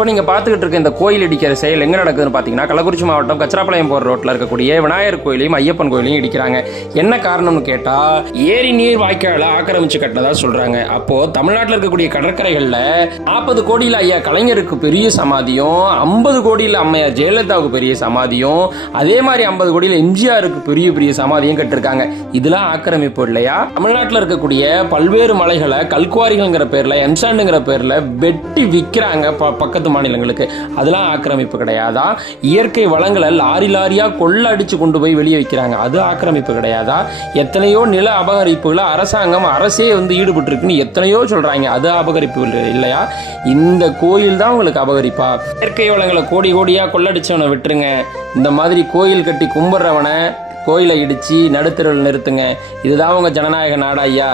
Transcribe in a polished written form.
இப்போ நீங்கள் பார்த்துக்கிட்டு இருக்க இந்த கோயில் இடிக்கிற செயல் எங்கே நடக்குதுன்னு பார்த்தீங்கன்னா, கள்ளக்குறிச்சி மாவட்டம் கச்சராப்பாளையம் போகிற ரோட்டில் இருக்கக்கூடிய விநாயகர் கோயிலையும் ஐயப்பன் கோயிலையும் இடிக்கிறாங்க. என்ன காரணம்னு கேட்டால், ஏரி நீர் வாய்க்கால ஆக்கிரமிச்சு கட்டினதா சொல்கிறாங்க. அப்போது தமிழ்நாட்டில் இருக்கக்கூடிய கடற்கரைகளில் 40 கோடியில் ஐயா கலைஞருக்கு பெரிய சமாதியும், 50 கோடியில் அம்மையார் ஜெயலலிதாவுக்கு பெரிய சமாதியும், அதே மாதிரி 50 கோடியில் எம்ஜிஆருக்கு பெரிய பெரிய சமாதியும் கட்டிருக்காங்க. இதெல்லாம் ஆக்கிரமிப்பு இல்லையா? தமிழ்நாட்டில் இருக்கக்கூடிய பல்வேறு மலைகளை கல்குவாரிகள்ங்கிற பேரில், எம்சாண்டுங்கிற பேரில் வெட்டி விற்கிறாங்க பக்கத்து மாநிலங்களுக்கு. அதெல்லாம் ஆக்கிரமிப்பு கிடையாதா? இயற்கை வளங்களை லாரி லாரியா கொள்ள அடிச்சு கொண்டு போய் வெளியே வைக்கிறாங்க. அது ஆக்கிரமிப்பு கிடையாதா? எத்தனையோ நில அபகரிப்புகளை அரசே ஈடுபட்டு இருக்குன்னு எத்தனையோ சொல்றாங்க. அது அபகரிப்பு இல்லையா? இந்த கோயில் தான் உங்களுக்கு அபகரிப்பா? இயற்கை வளங்களை கோடி கோடியா கொள்ளடிச்சவனை விட்டுருங்க. இந்த மாதிரி கோயில் கட்டி கும்பிடுறவனை கோயிலை இடிச்சு நடுத்தருவில் நிறுத்துங்க. இதுதான் உங்க ஜனநாயக நாடா ஐயா?